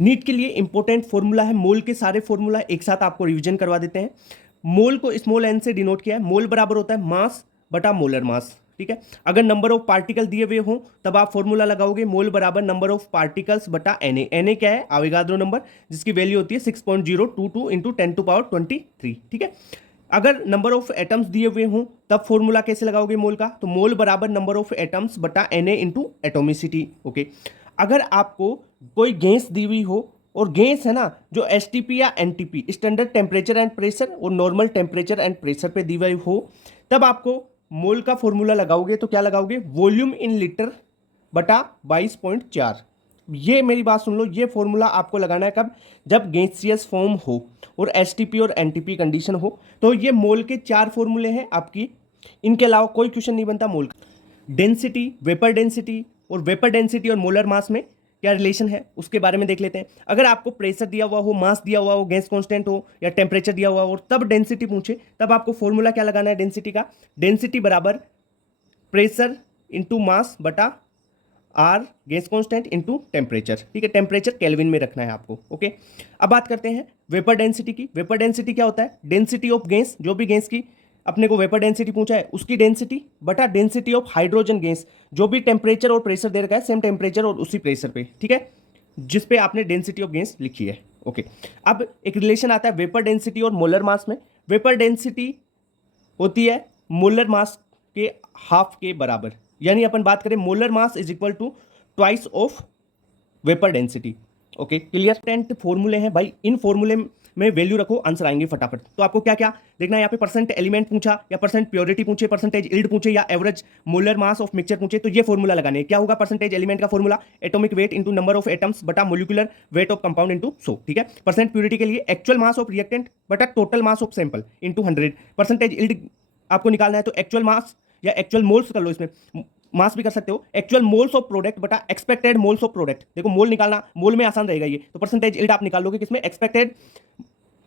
NEET के लिए important formula है, मोल के सारे फॉर्मूला एक साथ आपको रिवीजन करवा देते हैं। मोल को स्मॉल एन से डिनोट किया है। मोल बराबर होता है मास बटा मोलर मास, ठीक है। अगर नंबर ऑफ पार्टिकल दिए हुए हों तब आप फॉर्मूला लगाओगे मोल बराबर नंबर ऑफ पार्टिकल्स बटा एन ए क्या है, अवोगाद्रो नंबर, जिसकी वैल्यू होती है 6.022 इंटू 10⁻23, ठीक है। अगर नंबर ऑफ एटम्स दिए हुए हों तब फॉर्मूला कैसे लगाओगे मोल का, तो मोल बराबर नंबर ऑफ एटम्स बटा N A into atomicity, okay. अगर आपको कोई गैस दी हुई हो और गैस है ना जो एसटीपी या NTP standard temperature and pressure और नॉर्मल टेम्परेचर एंड प्रेशर पे दी हुई हो, तब आपको मोल का फॉर्मूला लगाओगे तो क्या लगाओगे, वॉल्यूम इन लीटर बटा 22.4। ये मेरी बात सुन लो, ये फॉर्मूला आपको लगाना है कब, जब गैसियस फॉर्म हो और एसटीपी और एनटीपी कंडीशन हो। तो ये मोल के 4 फॉर्मूले हैं आपकी, इनके अलावा कोई क्वेश्चन नहीं बनता मोल का। डेंसिटी, वेपर डेंसिटी, और वेपर डेंसिटी और मोलर मास में क्या रिलेशन है उसके बारे में देख लेते हैं। अगर आपको प्रेशर दिया हुआ हो, मास दिया हुआ हो, गैस कांस्टेंट हो या टेम्परेचर दिया हुआ हो, तब डेंसिटी पूछे तब आपको फॉर्मूला क्या लगाना है डेंसिटी का, डेंसिटी बराबर प्रेशर इंटू मास बटा R gas constant into temperature, ठीक है। टेम्परेचर केल्विन में रखना है आपको, ओके। अब बात करते हैं वेपर डेंसिटी की। वेपर डेंसिटी क्या होता है, डेंसिटी ऑफ गैस, जो भी गैस की अपने को वेपर डेंसिटी पूछा है उसकी डेंसिटी बटा डेंसिटी ऑफ हाइड्रोजन गैस, जो भी टेम्परेचर और प्रेशर दे रखा है सेम टेम्परेचर और उसी प्रेशर पे, ठीक है, जिस पे आपने डेंसिटी ऑफ गैस लिखी है, ओके। अब एक रिलेशन आता है वेपर डेंसिटी और मोलर मास में। वेपर डेंसिटी होती है मोलर मास के हाफ के बराबर, यानी अपन बात करें molar mass is equal to twice of vapour density, okay. Clear. 10 फॉर्मूले हैं भाई, इन फॉर्मूले में वैल्यू रखो, आंसर आएंगे फटाफट। तो आपको क्या क्या देखना है यहाँ पे, परसेंट एलिमेंट पूछा या परसेंट प्योरिटी पूछे, परसेंटेज यील्ड पूछे या average molar mass of mixture पूछे, तो ये फॉर्मूला लगाने हैं। क्या होगा परसेंटेज एलिमेंट का formula, atomic weight into number of atoms बटा molecular weight of compound into 100, ठीक है। परसेंट प्योरिटी के लिए एक्चुअल मास ऑफ रिएक्टेंट बटा total mass of sample into 100। Percentage yield आपको निकालना है तो एक्चुअल मास या एक्चुअल मोल्स कर लो, इसमें मास भी कर सकते हो, एक्चुअल मोल्स ऑफ प्रोडक्ट बटा एक्सपेक्टेड मोल्स ऑफ प्रोडक्ट। देखो मोल निकालना, मोल में आसान रहेगा ये, तो परसेंटेज यील्ड आप निकाल लोगे किसमें, एक्सपेक्टेड,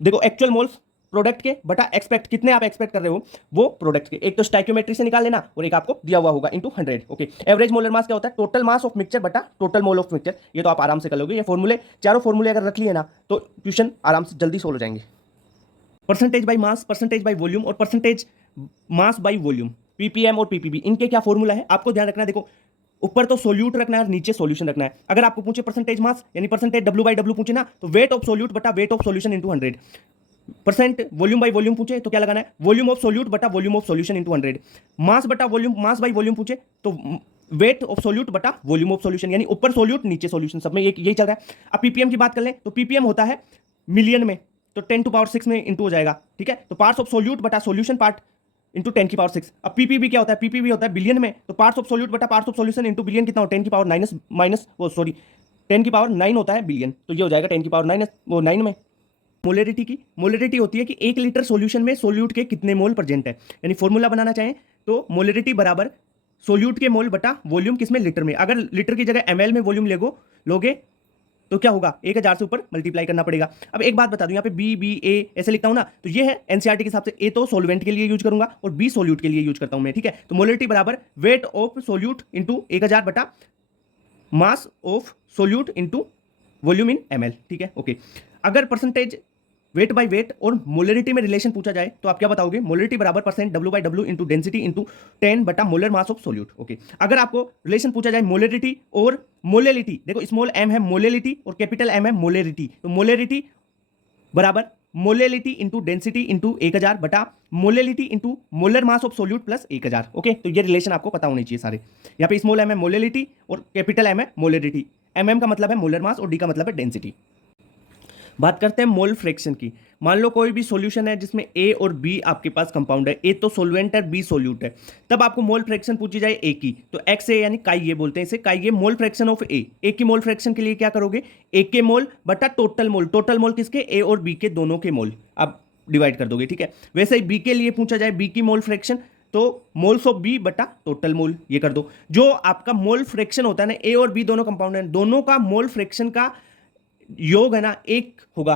देखो एक्चुअल मोल्स प्रोडक्ट के बटा एक्सपेक्ट, कितने आप एक्सपेक्ट कर रहे हो वो प्रोडक्ट के, एक तो स्टोइकियोमेट्री से निकाल लेना और एक आपको दिया हुआ होगा इंटू 100, ओके। एवरेज मोलर मास क्या होता है, टोटल मास ऑफ मिक्सचर बटा टोटल मोल ऑफ मिक्सचर, ये तो आप आराम से कर लोगे। ये फॉर्मूले, चारों फॉर्मूले अगर रख लिए ना तो क्वेश्चन आराम से जल्दी सोल्व हो जाएंगे। Percentage by mass, percentage by volume और percentage mass by volume, ppm और पीपीबी, इनके क्या फॉर्मूला है आपको ध्यान रखना है। देखो ऊपर तो सोल्यूट रखना है और नीचे सॉल्यूशन रखना है। अगर आपको पूछे परसेंटेज मास यानी परसेंटेज डब्ल्यू बाई डब्ल्यू पूछे ना, तो वेट ऑफ सोल्यूट बटा weight of solution into 100। Percent volume by volume पूछे तो क्या लगाना है, वॉल्यूम ऑफ सोल्यूट बटा वॉल्यूम ऑफ सॉल्यूशन इंटू 100। मास बटा वॉल्यूम, मास बाई वॉल्यूम पूछे तो वेट ऑफ सोल्यूट बटा वॉल्यूम ऑफ सॉल्यूशन, यानी ऊपर सोल्यूट नीचे सॉल्यूशन, सब में यही चल रहा है। अब पीपीएम की बात कर लें तो पीपीएम होता है मिलियन में, तो 10⁻6 में इंटू हो जाएगा, ठीक है। तो पार्ट्स ऑफ सोल्यूट बटा सॉल्यूशन पार्ट इंटू 10⁻6। अब पीपीबी क्या होता है, पीपीबी होता है बिलियन में, तो पार्ट्स ऑफ सोल्यूट बटा parts of solution into billion कितना हो, 10⁻9 माइनस वो सॉरी 10⁻9 होता है बिलियन, तो ये हो जाएगा 10⁻9 वो 9 में। मोलरिटी की, मोलरिटी होती है कि 1 लीटर सॉल्यूशन में सोल्यूट के कितने मोल प्रेजेंट है, यानी फॉर्मूला बनाना चाहें तो मोलरिटी बराबर सोल्यूट के मोल बटा वॉल्यूम किसमें, लीटर में। अगर लीटर की जगह एमएल में वॉल्यूम लोगे तो क्या होगा, 1000 से ऊपर मल्टीप्लाई करना पड़ेगा। अब एक बात बता दूं, यहाँ पे बी बी ए ऐसे लिखता हूं ना, तो ये है एनसीईआरटी के हिसाब से, ए तो सॉल्वेंट के लिए यूज करूंगा और बी सोल्यूट के लिए यूज करता हूं मैं, ठीक है। तो मोलरिटी बराबर वेट ऑफ सोल्यूट इंटू 1000 बटा मास of solute into volume in ML, ठीक है, ओके। अगर परसेंटेज वेट बाय वेट और मोलरिटी में रिलेशन पूछा जाए तो आप क्या बताओगे, मोलरिटी बराबर percent W by W into density into 10 बटा molar mass of solute, okay. अगर आपको रिलेशन पूछा जाए मोलरिटी और मोलेलिटी, देखो स्मॉल एम है मोलेलिटी और कैपिटल एम है मोलेरिटी, तो मोलेरिटी बराबर मोलेलिटी इंटू डेंसिटी इंटू 1000 बटा molality into molar mass of solute plus 1000, okay. तो ये रिलेशन आपको पता होनी चाहिए सारे। यहाँ पे स्मॉल एम है मोलेलिटी और कैपिटल एम है मोलेरिटी, एम का मतलब है मोलर मास और डी का मतलब है डेंसिटी। बात करते हैं मोल फ्रैक्शन की। मान लो कोई भी सॉल्यूशन है जिसमें ए और बी आपके पास कंपाउंड है, ए तो सोल्वेंट है, बी सोल्यूट है, तब आपको मोल फ्रैक्शन पूछी जाए ए की, तो एक्स ए यानी काई ये बोलते हैं इसे, काई ये मोल फ्रैक्शन ऑफ ए की मोल फ्रैक्शन के लिए क्या करोगे, ए के मोल बटा टोटल मोल, टोटल मोल किसके, ए और बी के दोनों के मोल आप डिवाइड कर दोगे, ठीक है। वैसे ही बी के लिए पूछा जाए बी की मोल फ्रैक्शन, तो मोल्स ऑफ बी बटा टोटल मोल ये कर दो। जो आपका मोल फ्रैक्शन होता है ना, ए और बी दोनों कंपाउंड है, दोनों का मोल फ्रैक्शन का योग है ना 1 होगा,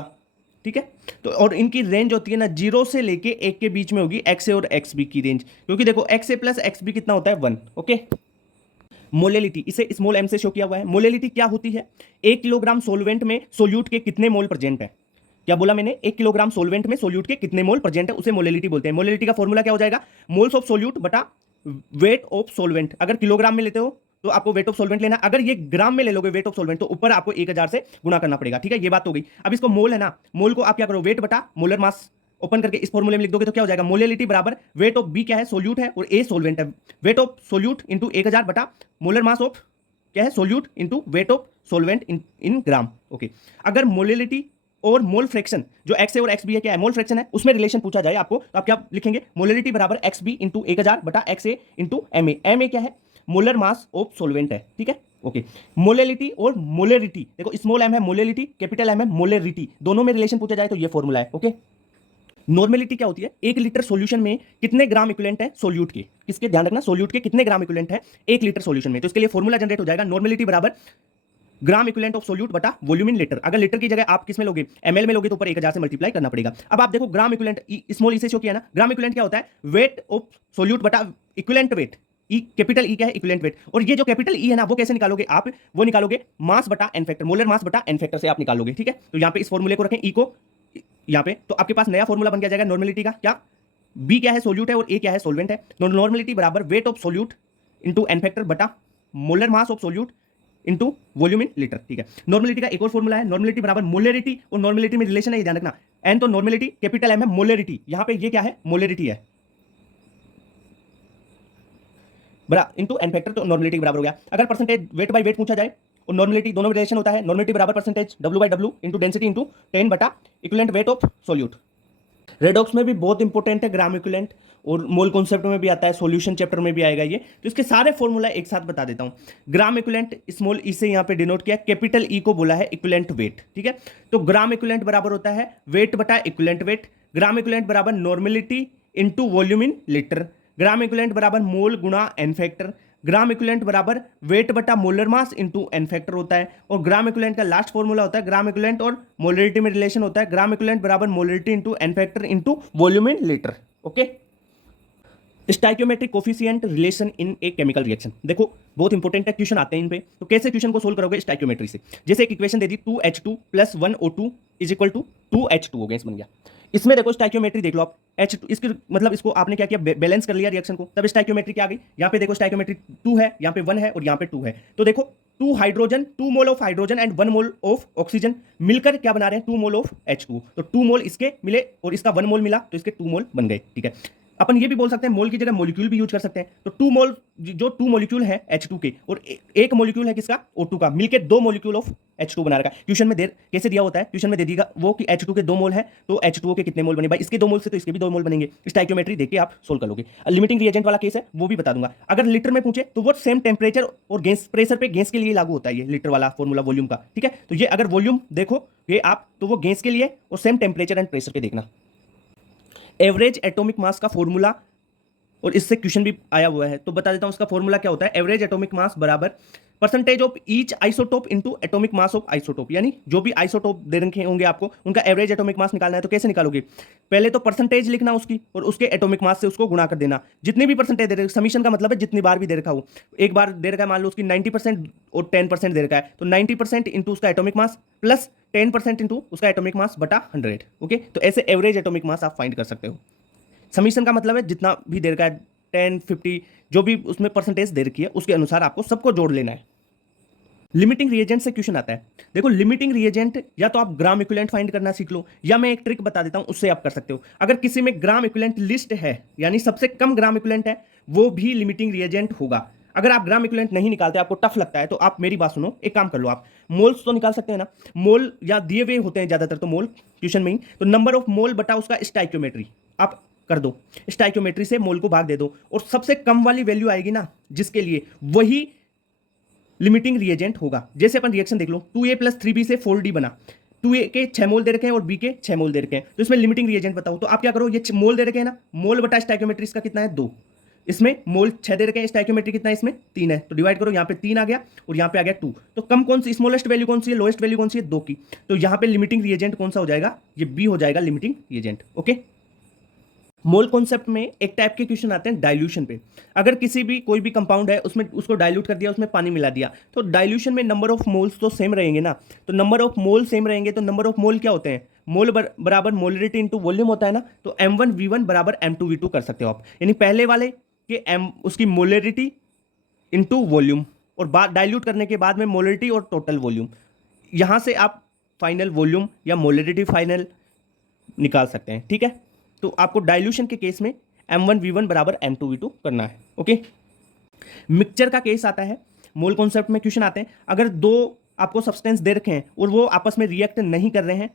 ठीक है। तो और इनकी रेंज होती है ना 0 से लेके 1 के बीच में होगी, एक्स ए और एक्स बी की रेंज, क्योंकि देखो एक्स ए प्लस एक्स बी कितना होता है 1, ओके। मोलेलिटी, इसे स्मॉल m से शो किया हुआ है। मोलेलिटी क्या होती है? 1 किलोग्राम सोलवेंट में सोल्यूट के कितने मोल प्रेजेंट है। क्या बोला मैंने? 1 किलोग्राम सोलवेंट में सोल्यूट के कितने मोल प्रेजेंट है, उसे मोलेलिटी बोलते हैं। मोलेलिटी का फॉर्मूला क्या हो जाएगा? मोल्स ऑफ सोल्यूट बटा वेट ऑफ सोलवेंट। अगर किलोग्राम में लेते हो तो आपको वेट ऑफ सोलवेंट लेना, अगर ये ग्राम में ले लोगे वेट ऑफ सोलवेंट तो ऊपर आपको 1000 से गुणा करना पड़ेगा। ठीक है, ये बात हो गई। अब इसको मोल है ना, मोल को आप क्या करो, वेट बटा मोलर मास ओपन करके इस फॉर्मूले में लिख दोगे तो क्या हो जाएगा? मोलेलिटी बराबर वेट ऑफ बी क्या है, सोल्यूट है, और ए सोलवेंट है। वेट ऑफ सोल्यूट इंटू 1000 बटा मोलर मास ऑफ क्या है, solute, into weight of solvent in gram. Okay, अगर मोलेलिटी और मोल फ्रैक्शन जो एक्स ए और एक्स बी है, क्या है, मोल फ्रैक्शन है, उसमें रिलेशन पूछा जाए आपको तो आप क्या लिखेंगे? मोलेलिटी बराबर एक्स बी इंटू 1000 बटा x A into M A. M A क्या है? मोलर मास ऑफ सोलवेंट है। ठीक है, ओके। मोलेलिटी और मोलेरिटी, देखो स्मॉल एम है मोलेलिटी, कैपिटल एम है मोलेरिटी, दोनों में रिलेशन पूछा जाए तो ये फॉर्मूला है। ओके, नॉर्मेलिटी क्या होती है? 1 लीटर सॉल्यूशन में कितने ग्राम इक्विवेलेंट है सोल्यूट के, किसके, ध्यान रखना, सोल्यूट के कितने ग्राम इक्विवेलेंट है 1 लीटर सॉल्यूशन में। तो इसके लिए फॉर्मूला जनरेट हो जाएगा नॉर्मेलिटी बराबर ग्राम इक्विवेलेंट ऑफ सोल्यूट बटा वॉल्यूम इन लीटर। अगर लीटर की जगह आप किस में लोगे, एमएल में लोगे तो ऊपर 1000 से मल्टीप्लाई करना पड़ेगा। अब आप देखो ग्राम इक्विवेलेंट स्मॉल ई से शो किया ना, ग्राम इक्विवेलेंट क्या होता है? वेट ऑफ सोल्यूट बटा equivalent wait. E capital E क्या है? Equivalent weight. और ये जो कैपिटल ई है ना, वो कैसे निकालोगे आप? वो निकालोगे मास बटा एन फैक्टर, मोलर मास बटा एन फैक्टर से आप निकालोगे। ठीक है, तो यहां पे इस फॉर्मूले को रखें, ई को यहां पे, तो आपके पास नया फॉर्मूला बन के आ जाएगा नॉर्मेलिटी का। क्या? बी क्या है? सोल्यूट है, और ए क्या है? सोलवेंट है। नॉर्मेलिटी बराबर weight of solute into N factor बटा molar mass of solute into volume in litre. ठीक है, नॉर्मेलिटी का एक और फॉर्मूला है, नॉर्मेलिटी बराबर मोलेरिटी, और नॉर्मेलिटी में रिलेशन है, ये ध्यान रखना, एन तो नॉर्मेलिटी, कैपिटल एम है मोलेरिटी, यहां पे ये क्या है? मोलेरिटी है, बड़ा इंटू एन फैक्टर, तो नॉर्मेलिटी बराबर हो गया। अगर परसेंटेज वेट बाय वेट पूछा जाए और नॉर्मेलिटी, दोनों में रिलेशन होता है, नॉर्मेलिटी बराबर percentage W by W into density into 10 बटा equivalent wait of solute. Redox में भी बहुत इंपॉर्टेंट है ग्राम इक्विवेलेंट, और मोल कॉन्सेप्ट में भी आता है, सॉल्यूशन चैप्टर में भी आएगा ये, तो इसके सारे फॉर्मूला एक साथ बता देता हूं। ग्राम इक्विवेलेंट स्मॉल ई से यहां पे डिनोट किया, कैपिटल ई को बोला है इक्विवेलेंट वेट। ठीक है, तो ग्राम इक्विवेलेंट बराबर होता है वेट बटा इक्विवेलेंट वेट। ग्राम इक्विवेलेंट बराबर normality into volume in litre. Gram equivalent बराबर मोल गुणा एन फैक्टर। ग्राम इक्विवेलेंट बराबर वेट बटा molar mass into N factor होता है। और ग्राम इक्विवेलेंट का लास्ट फॉर्मूला होता है, ग्राम इक्विवेलेंट और मोलरिटी में रिलेशन होता है, ग्राम इक्विवेलेंट बराबर molarity into N factor into volume in litre. Okay, stoichiometric coefficient relation in a chemical reaction, देखो बहुत इंपॉर्टेंट है, क्वेश्चन आते हैं इन पे, तो कैसे क्वेश्चन को सोल्व करोगे? स्टाइक्योमेट्री से। जैसे एक इक्वेशन दे दी 2H2 plus 1O2 is equal to 2H2 gas बन गया। इसमें देखो स्टाइक्योमेट्री देख लो आप, H2 इसके मतलब इसको आपने क्या किया, बैलेंस कर लिया रिएक्शन को, तब स्टाइक्योमेट्री क्या आ गई। यहाँ पे देखो स्टाइक्योमेट्री 2 है, यहाँ पे 1 है, और यहाँ पे 2 है, तो देखो 2 hydrogen, 2 mole of hydrogen and 1 mole of oxygen मिलकर क्या बना रहे हैं? 2 मोल ऑफ H2। तो 2 मोल इसके मिले और इसका 1 मोल मिला, तो इसके 2 मोल बन गए। ठीक है, अपन ये भी बोल सकते हैं मोल की जगह मॉलिक्यूल भी यूज कर सकते हैं, तो 2 मोल, जो 2 मॉलिक्यूल है H2 के, और एक मॉलिक्यूल है किसका? O2 का, मिलके 2 मॉलिक्यूल ऑफ H2 बना रखा है। ट्यूशन में कैसे दिया होता है? ट्यूशन में दे दिएगा वो कि H2 के 2 मोल है, तो H2O के कितने मोल बने? भाई इसके 2 मोल से तो इसके भी 2 मोल बनेंगे। स्टाइक्योमेट्री देख के आप सोल्व कर लोगे। लिमिटिंग रिएजेंट वाला केस है, वो भी बता दूंगा। अगर लीटर में पूछे तो वो सेम टेम्परेचर और गैस प्रेशर पे गैस के लिए लागू होता है, ये लीटर वाला फॉर्मूला वॉल्यूम का। ठीक है, तो ये अगर वॉल्यूम देखो ये आप, तो वो गैस के लिए और सेम टेम्परेचर एंड प्रेशर पे देखना। एवरेज एटॉमिक मास का फॉर्मूला, और इससे क्वेश्चन भी आया हुआ है, तो बता देता हूं उसका फॉर्मूला क्या होता है। एवरेज एटॉमिक मास बराबर percentage of each isotope into atomic mass of isotope, यानी जो भी आइसोटोप दे रखे होंगे आपको, उनका एवरेज एटॉमिक मास निकालना है, तो कैसे निकालोगे? पहले तो परसेंटेज लिखना उसकी, और उसके एटॉमिक मास से उसको गुणा कर देना। जितनी भी परसेंटेज दे रहे, समीशन का मतलब है जितनी बार भी दे रखा हो। एक बार दे रखा है, मान लो उसकी 90% और 10% दे रखा है, तो 90% इंटू उसका एटॉमिक मास प्लस 10% इंटू उसका एटॉमिक मास बटा 100। ओके, तो ऐसे एवरेज एटॉमिक मास आप फाइंड कर सकते हो। समीशन का मतलब है जितना भी दे रखा है, 10, 50, जो भी उसमें परसेंटेज दे रखी है, उसके अनुसार आपको सबको जोड़ लेना है। लिमिटिंग रिएजेंट से क्वेश्चन आता है। देखो लिमिटिंग रिएजेंट या तो आप ग्राम इक्विवेलेंट फाइंड करना सीख लो, या मैं एक ट्रिक बता देता हूं, उससे आप कर सकते हो। अगर किसी में ग्राम इक्विवेलेंट लिस्ट है, यानी सबसे कम ग्राम इक्विवेलेंट है, वो भी लिमिटिंग रिएजेंट होगा। अगर आप ग्राम इक्विवेलेंट नहीं निकालते, आपको टफ लगता है, तो आप मेरी बात सुनो, एक काम कर लो, आप मोल्स तो निकाल सकते हैं ना। मोल या दिए हुए होते हैं ज्यादातर तो मोल ट्यूशन में ही, तो नंबर ऑफ मोल बटा उसका स्टाइक्योमेट्री आप कर दो, स्टाइक्योमेट्री से मोल को भाग दे दो, और सबसे कम वाली वैल्यू आएगी ना जिसके लिए, वही लिमिटिंग रिएजेंट होगा। जैसे अपन रिएक्शन देख लो, 2A प्लस 3B से 4D बना, 2A के 6 मोल दे रखे हैं और B के 6 मोल दे रखे हैं, तो इसमें लिमिटिंग रिएजेंट बताओ, तो आप क्या करो, ये मोल दे रखे हैं ना, मोल बटा स्टाइक्योमेट्री इसका कितना है? 2। इसमें मोल 6 दे रखे हैं, स्टाइक्योमेट्री कितना है? इसमें 3 है, तो डिवाइड करो, यहाँ पे 3 आ गया और यहाँ पे आ गया 2। तो कम कौन सी, स्मॉलेस्ट वैल्यू कौन सी है, लोएस्ट वैल्यू कौन सी है? 2 की। तो यहाँ पे लिमिटिंग रिएजेंट कौन सा हो जाएगा? ये B हो जाएगा limiting reagent. Okay, mole concept में एक टाइप के क्वेश्चन आते हैं डाइल्यूशन पे। अगर किसी भी कोई भी कंपाउंड है उसमें उसको डाइल्यूट कर दिया, उसमें पानी मिला दिया, तो डाइल्यूशन में नंबर ऑफ मोल्स तो सेम रहेंगे ना। तो नंबर ऑफ मोल सेम रहेंगे तो नंबर ऑफ मोल क्या होते हैं, मोल बराबर मोलरिटी इंटू वॉल्यूम होता है ना। तो M1V1 बराबर M2V2 कर सकते हो आप, यानी पहले वाले के M उसकी मोलरिटी इंटू वॉल्यूम, और बाद डाइल्यूट करने के बाद में मोलरिटी और टोटल वॉल्यूम, यहां से आप फाइनल वॉल्यूम या मोलरिटी फाइनल निकाल सकते हैं। ठीक है, तो आपको डाइल्यूशन के केस में M1V1 बराबर M2V2 करना है। ओके, मिक्सचर का केस आता है, मोल कॉन्सेप्ट में क्वेश्चन आते हैं। अगर दो आपको सब्सटेंस दे रखे हैं और वो आपस में रिएक्ट नहीं कर रहे हैं,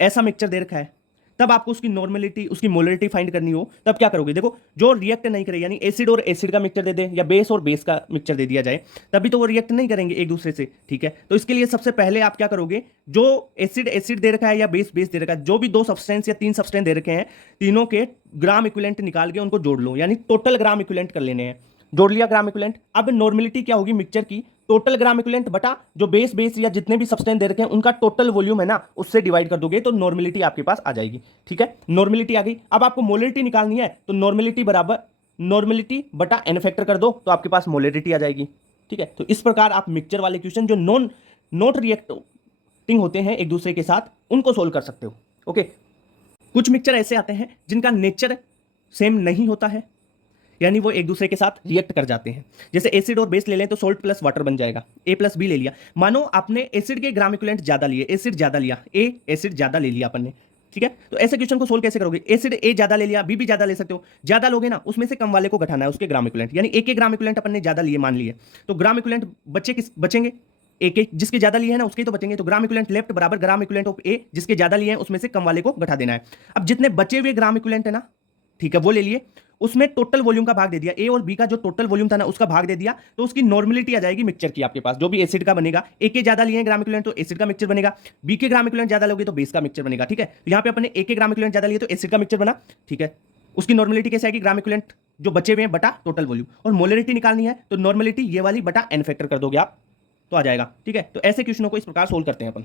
ऐसा मिक्सचर दे रखा है, तब आपको उसकी नॉर्मेलिटी उसकी मोलरिटी फाइंड करनी हो, तब क्या करोगे। देखो, जो रिएक्ट नहीं करे, यानी एसिड और एसिड का मिक्सचर दे दे या बेस और बेस का मिक्सचर दे दिया जाए, तभी तो वो रिएक्ट नहीं करेंगे एक दूसरे से। ठीक है, तो इसके लिए सबसे पहले आप क्या करोगे, जो एसिड एसिड दे रखा है या बेस बेस दे रखा है, जो भी दो सब्सटेंस या तीन सब्सटेंस दे रखे हैं, तीनों के ग्राम इक्विवेलेंट निकाल के उनको जोड़ लो, यानी टोटल ग्राम इक्विवेलेंट कर लेने हैं। जोड़ लिया ग्राम इक्विवेलेंट। अब नॉर्मेलिटी क्या होगी मिक्सचर की, टोटल ग्राम इक्विवेलेंट बटा जो बेस बेस या जितने भी सब्सटेंस दे रखे हैं उनका टोटल वॉल्यूम है ना, उससे डिवाइड कर दोगे तो नॉर्मेलिटी आपके पास आ जाएगी। ठीक है, नॉर्मेलिटी आ गई। अब आपको मोलरिटी निकालनी है, तो नॉर्मेलिटी बराबर नॉर्मेलिटी बटा n फैक्टर कर दो, तो आपके पास मोलरिटी आ जाएगी। ठीक है, तो इस प्रकार आप मिक्सचर वाले क्वेश्चन जो नॉट रिएक्टिंग होते हैं एक दूसरे के साथ, उनको सोल्व कर सकते हो। ओके, कुछ मिक्सचर ऐसे आते हैं जिनका नेचर सेम नहीं होता है, यानी वो एक दूसरे के साथ रिएक्ट कर जाते हैं। जैसे एसिड और बेस ले लें तो सोल्ट प्लस वाटर बन जाएगा, A+B ले लिया। मानो आपने एसिड के ग्राम इक्विवेलेंट ज्यादा लिए, एसिड ज्यादा लिया, एसिड ज्यादा ले लिया अपन ने। ठीक है, तो ऐसे क्वेश्चन को सोल्व कैसे करोगे, एसिड A ज्यादा ले लिया, B भी ज्यादा ले सकते हो। ज्यादा लोगे ना, उसमें से कम वाले को घटाना है उसके ग्राम इक्विवेलेंट, यानी एक ग्राम इक्विवेलेंट अपन ने ज्यादा लिए मान लिए, तो ग्राम इक्विवेलेंट बचेंगे एक जिसके ज्यादा लिए है ना उसके तो बचेंगे। तो ग्राम इक्विवेलेंट लेफ्ट बराबर ग्राम इक्विवेलेंट ऑफ A, जिसके ज्यादा लिए हैं उसमें से कम वाले को घटा देना है। अब जितने बचे हुए ग्राम इक्विवेलेंट है ना, ठीक है, वो ले लिए, उसमें टोटल वॉल्यूम का भाग दे दिया, ए और बी का जो टोटल वॉल्यूम था ना उसका भाग दे दिया, तो उसकी नॉर्मेलिटी आ जाएगी मिक्सचर की आपके पास। जो भी एसिड का बनेगा, ए के ज्यादा लिए हैं ग्राम इक्विवेलेंट तो एसिड का मिक्सचर बनेगा, बी के ग्राम इक्विवेलेंट ज्यादा लोगे तो बेस का मिक्सचर बनेगा। ठीक है, तो यहाँ पे अपने ए के ग्राम इक्विवेलेंट ज्यादा लिए तो एसिड का मिक्सचर बना। ठीक है, उसकी नॉर्मेलिटी कैसे आएगी, ग्राम इक्विवेलेंट जो बचे हुए हैं बटा टोटल वॉल्यूम, और मोलरिटी निकालनी है तो नॉर्मेलिटी ये वाली बटा n फैक्टर कर दोगे आप, तो आ जाएगा। ठीक है, तो ऐसे क्वेश्चनों को इस प्रकार सोल्व करते हैं अपन।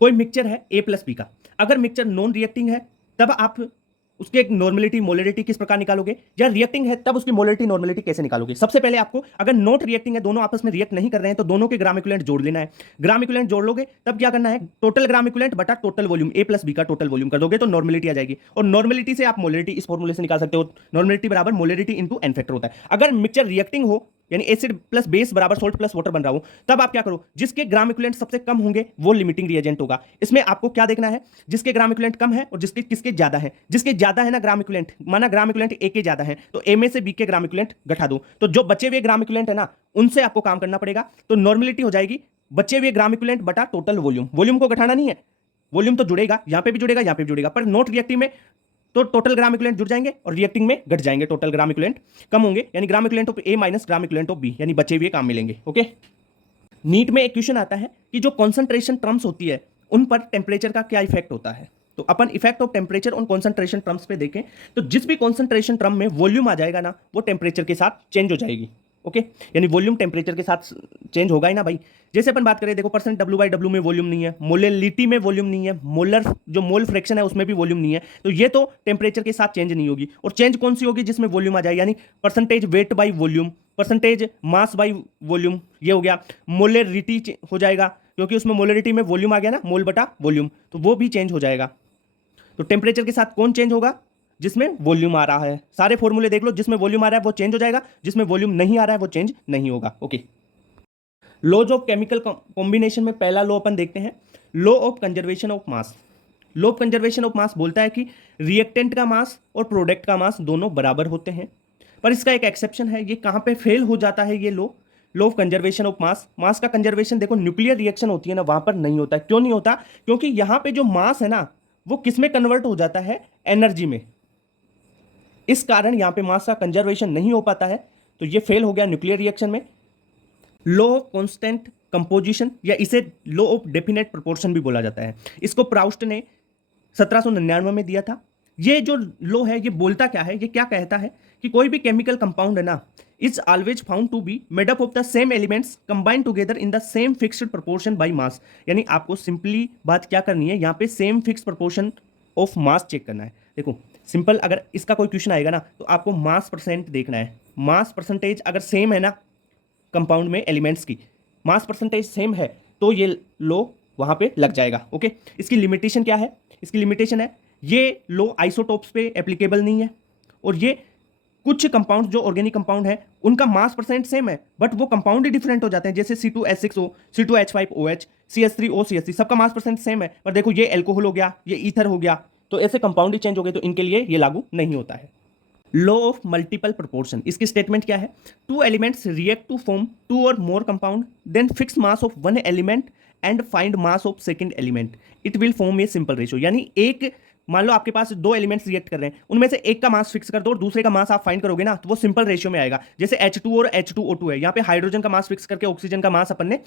कोई मिक्सचर है A+B का, अगर मिक्सचर नॉन रिएक्टिंग है तब आप उसके एक नॉर्मेलिटी मोलरिटी किस प्रकार निकालोगे, या रिएक्टिंग है तब उसकी मोलरिटी नॉर्मेलिटी कैसे निकालोगे। सबसे पहले आपको, अगर नॉट रिएक्टिंग है, दोनों आपस में रिएक्ट नहीं कर रहे हैं, तो दोनों के ग्राम इक्विवेलेंट जोड़ लेना है। ग्राम इक्विवेलेंट जोड़ लोगे तब क्या करना है, टोटल ग्राम इक्विवेलेंट बटा टोटल वॉल्यूम, A+B का टोटल वॉल्यूम कर दोगे तो नॉर्मेलिटी आ जाएगी। और नॉर्मेलिटी से आप मोलरिटी इस फॉर्मूले से निकाल सकते हो, नॉर्मेलिटी बराबर मोलरिटी इंटू n फैक्टर होता है। अगर मिक्सचर रिएक्टिंग हो, यानी एसिड प्लस बेस बराबर सोल्ट प्लस वाटर बन रहा हो, तब आप क्या करो, जिसके ग्राम इक्विवेलेंट सबसे कम होंगे वो लिमिटिंग रिएजेंट होगा। इसमें आपको क्या देखना है, जिसके ग्राम इक्विवेलेंट कम है और जिसके किसके ज्यादा है। जिसके ज्यादा है ना ग्राम इक्विवेलेंट, माना ग्राम इक्विवेलेंट ए के ज्यादा है, तो ए में से बी के ग्राम इक्विवेलेंट घटा दो, तो जो बचे हुए ग्राम इक्विवेलेंट है ना उनसे आपको काम करना पड़ेगा, तो नॉर्मेलिटी हो जाएगी बचे हुए ग्राम इक्विवेलेंट बटा टोटल वॉल्यूम। वॉल्यूम को घटाना नहीं है, वॉल्यूम तो जुड़ेगा, यहां पे भी जुड़ेगा, यहां पे भी जुड़ेगा, पर नॉट रिएक्टिव में तो टोटल ग्राम इक्विवेलेंट जुड़ जाएंगे और रिएक्टिंग में घट जाएंगे, टोटल ग्राम इक्विवेलेंट कम होंगे, यानी gram equivalent of A minus gram equivalent of B, यानी बचे हुए काम मिलेंगे। ओके, नीट में एक क्वेश्चन आता है कि जो कॉन्सेंट्रेशन टर्म्स होती है उन पर टेम्परेचर का क्या इफेक्ट होता है। तो अपन effect of temperature on concentration terms पे देखें, तो जिस भी कॉन्सेंट्रेशन टर्म में वॉल्यूम आ जाएगा ना, वो टेम्परेचर के साथ चेंज हो जाएगी। ओके, यानी वॉल्यूम टेम्परेचर के साथ चेंज होगा ही ना भाई। जैसे अपन बात करें, देखो परसेंट W/W में वॉल्यूम नहीं है, मोलरिटी में वॉल्यूम नहीं है, मोलर जो मोल फ्रैक्शन है उसमें भी वॉल्यूम नहीं है, तो ये तो टेम्परेचर के साथ चेंज नहीं होगी। और चेंज कौन सी होगी, जिसमें वॉल्यूम आ जाए, यानी percentage weight by volume, percentage mass by volume, ये हो गया। मोलरिटी हो जाएगा क्योंकि उसमें मोलरिटी में वॉल्यूम आ गया ना, मोल बटा वॉल्यूम, तो वो भी चेंज हो जाएगा। तो टेम्परेचर के साथ कौन चेंज होगा, जिसमें वॉल्यूम आ रहा है। सारे फॉर्मूले देख लो, जिसमें वॉल्यूम आ रहा है वो चेंज हो जाएगा, जिसमें वॉल्यूम नहीं आ रहा है वो चेंज नहीं होगा। Okay, laws of chemical combination में पहला लॉ अपन देखते हैं, law of conservation of mass. Law of conservation of mass बोलता है कि रिएक्टेंट का मास और प्रोडक्ट का मास दोनों बराबर होते हैं, पर इसका एक एक्सेप्शन है। ये कहां पे फेल हो जाता है ये law of conservation of mass. Mass का कंजर्वेशन देखो न्यूक्लियर रिएक्शन होती है ना, वहां पर नहीं होता है। क्यों नहीं होता, क्योंकि यहां पे जो मास है ना वो किस में कन्वर्ट हो जाता है, एनर्जी में। इस कारण यहां पे मास का कंजर्वेशन नहीं हो पाता है, तो ये फेल हो गया न्यूक्लियर रिएक्शन में। लॉ ऑफ कांस्टेंट कंपोजिशन, या इसे लॉ ऑफ डेफिनेट प्रोपोर्शन भी बोला जाता है। इसको प्राउस्ट ने 1799 में दिया था। ये जो लॉ है ये बोलता क्या है, ये क्या कहता है कि कोई भी केमिकल कंपाउंड है ना, is always found to be made up of the same elements combined together in the same fixed proportion by mass. यानी आपको सिंपली बात क्या करनी है, यहां पे same fix proportion of mass check करना है। देखो सिंपल, अगर इसका कोई क्वेश्चन आएगा ना तो आपको मास परसेंट देखना है। मास परसेंटेज अगर सेम है ना कंपाउंड में एलिमेंट्स की, मास परसेंटेज सेम है तो ये लो वहां पे लग जाएगा। ओके, इसकी लिमिटेशन क्या है? इसकी लिमिटेशन है ये लो आइसोटोप्स पे एप्लीकेबल नहीं है, और ये कुछ कंपाउंड जो ऑर्गेनिक कंपाउंड है उनका मास परसेंट सेम है बट वो कंपाउंड ही डिफरेंट हो जाते हैं, जैसे C2H6O, C2H5OH, CH3O, CH3, सबका मास परसेंट सेम है, पर देखो ये एल्कोहल हो गया, ये ईथर हो गया, तो ऐसे कंपाउंड ही चेंज हो गए, तो इनके लिए ये लागू नहीं होता है। लॉ ऑफ मल्टीपल प्रोपोर्शन, इसकी स्टेटमेंट क्या है? Two elements react to form two और more compound, then fix mass of one element and find mass of second element, it will form a simple ratio. यानी एक, मान लो आपके पास दो elements react कर रहे हैं, उनमें से एक का मास फिक्स कर दो और दूसरे का मास आप फाइंड करोगे ना, तो वो सिंपल रेशियो में आएगा। जैसे H2 और H2O2 है, यहाँ पे हाइड्रोजन का मास फिक्स करके ऑक्सीजन का मास अपन ने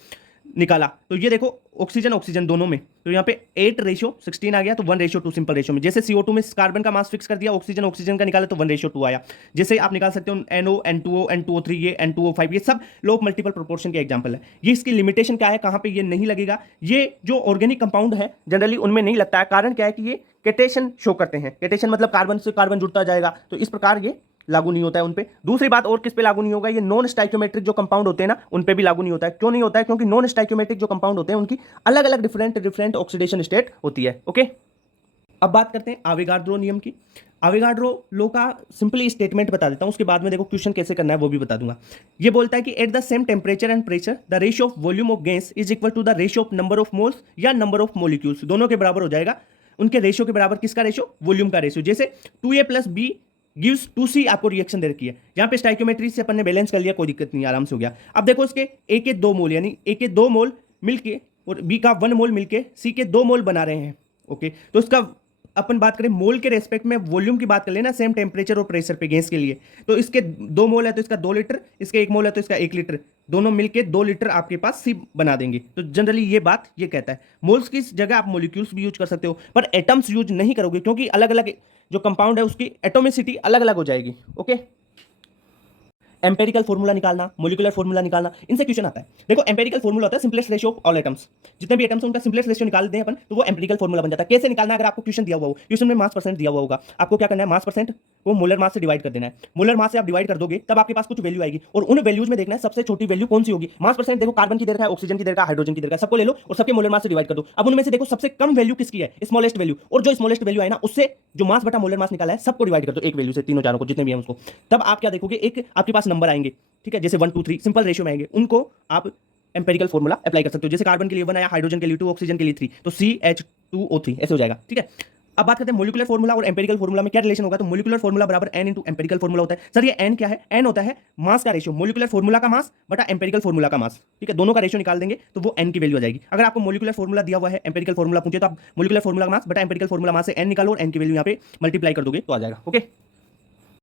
निकाला, तो ये देखो ऑक्सीजन ऑक्सीजन दोनों में, तो यहाँ पे 8:16 आ गया, तो 1:2 सिंपल रेशियो में। जैसे CO2 में कार्बन का मास फिक्स कर दिया, ऑक्सीजन ऑक्सीजन का निकाला, तो 1:2 आया। जैसे आप निकाल सकते हो NO, N2O, N2O3, ये N2O5, ये सब लॉ ऑफ मल्टीपल प्रोपोर्शन के एग्जांपल है। ये इसकी लिमिटेशन क्या है, कहां पे ये नहीं लगेगा? ये जो ऑर्गेनिक कंपाउंड है जनरली उनमें नहीं लगता है। कारण क्या है कि ये कैटेशन शो करते हैं, कैटेशन मतलब कार्बन से कार्बन जुड़ता जाएगा, तो इस प्रकार ये लागू नहीं होता है उन पे। दूसरी बात और किस पे लागू नहीं होगा, ये नॉन स्टाइकियोमेट्रिक जो कंपाउंड होते हैं ना उन पे भी लागू नहीं होता है। क्यों नहीं होता है? क्योंकि नॉन स्टाइकियोमेट्रिक जो कंपाउंड होते हैं उनकी अलग अलग डिफरेंट ऑक्सीडेशन स्टेट होती है। ओके, अब बात करते हैं अवोगाड्रो नियम की। अवोगाड्रो लॉ का सिंपली स्टेटमेंट बता देता हूं, उसके बाद में देखो क्वेश्चन कैसे करना है वो भी बता दूंगा। ये बोलता है कि at the same temperature and pressure the ratio of volume of gas is equal to the ratio of number of moles या नंबर ऑफ मोलिक्यूल्स, दोनों के बराबर हो जाएगा। उनके रेशियो के बराबर किसका रेशियो? वॉल्यूम का रेशियो। जैसे 2A + B गिव्स 2C, आपको रिएक्शन दे रखी है, यहाँ पे स्टाइकियोमेट्री से अपन ने बैलेंस कर लिया, कोई दिक्कत नहीं, आराम से हो गया। अब देखो इसके A के 2 मोल, यानी A के 2 मोल मिलके और B का 1 मोल मिलके C के 2 मोल बना रहे हैं। ओके, तो इसका अपन बात करें मोल के रेस्पेक्ट में, वॉल्यूम की बात कर लेना सेम टेम्परेचर और प्रेशर पे गैस के लिए, तो इसके 2 मोल है तो इसका 2 लीटर, इसके 1 मोल है तो इसका 1 लीटर, दोनों मिलके 2 लीटर आपके पास सी बना देंगे। तो जनरली ये बात ये कहता है। मोल्स की जगह आप मोलिक्यूल्स भी यूज कर सकते हो, पर एटम्स यूज नहीं करोगे क्योंकि अलग अलग जो कंपाउंड है उसकी एटोमिसिटी अलग अलग हो जाएगी। ओके, एम्पेरिकल फॉर्मूला निकालना, मोलिकुलर फॉर्मूला निकालना, इनसे क्वेश्चन आता है। देखो एम्पेरिकल फॉर्मूला होता है simplest ratio of all atoms, जितने भी एटम्स उनका सिंपलेस्ट रेशियो निकाल दें अपन तो वो एम्पेरिकल फॉर्मूला बन जाता है। कैसे निकालना है? अगर आपको क्वेश्चन दिया हुआ हो, क्वेश्चन में मास परसेंट दिया हुआ होगा, आपको क्या करना है, मास परसेंट को मोलर मास से डिवाइड कर देना है। मोलर मास से आप डिवाइड कर दोगे तब आपके पास कुछ वैल्यू आएगी, और उन वैल्यूज में देखना है सबसे छोटी वैल्यू कौन सी होगी। मास परसेंट देखो कार्बन की दर का है, ऑक्सीजन की दर का, हाइड्रोजन की दर का, सबको ले लो और सबके मोलर मास से डिवाइड कर दो। अब उनमें से देखो सबसे कम वैल्यू किसकी है, स्मॉलेस्ट वैल्यू, और जो स्मॉलेस्ट वैल्यू है ना उससे जो मास बटा मोलर मास निकाला है सबको डिवाइड कर दो एक वैल्यू से, तीनों चारों को जितने भी हैं उसको। तब आप क्या देखोगे, एक आपके पास नंबर आएंगे, ठीक है, जैसे 1 2 3 सिंपल रेशियो में आएंगे, उनको आप एम्पेरिकल फॉर्मूला अप्लाई कर सकते हो। जैसे कार्बन के लिए 1 आया, हाइड्रोजन के लिए 2, ऑक्सीजन के लिए 3, तो CH2O3 ऐसे हो जाएगा। ठीक है, अब बात करते हैं मोलिकुलर फॉर्मूला और एम्पेरिकल फॉर्मूला में क्या रिलेशन होगा। तो मोलिकुलर फॉर्मूला बराबर n इंटू एम्पेरिकल फॉर्मूला होता है। सर ये n क्या है? n होता है मास का रेशियो, मोलिकुलर फॉर्मूला का मास बटा एम्पेरिकल फॉर्मूला का मास। ठीक है, दोनों का रेशियो निकाल देंगे तो वो n की वैल्यू आ जाएगी। अगर आपको मोलिकुलर फॉर्मूला दिया हुआ है, एम्पेरिकल फॉर्मूला पूछे, तो आप मोलिकुलर फॉर्मूला का मास बटा एम्पेरिकल फॉर्मूला मास से n निकालो और n की वैल्यू यहाँ पे मल्टीप्लाई कर दोगे तो आ जाएगा। ओके।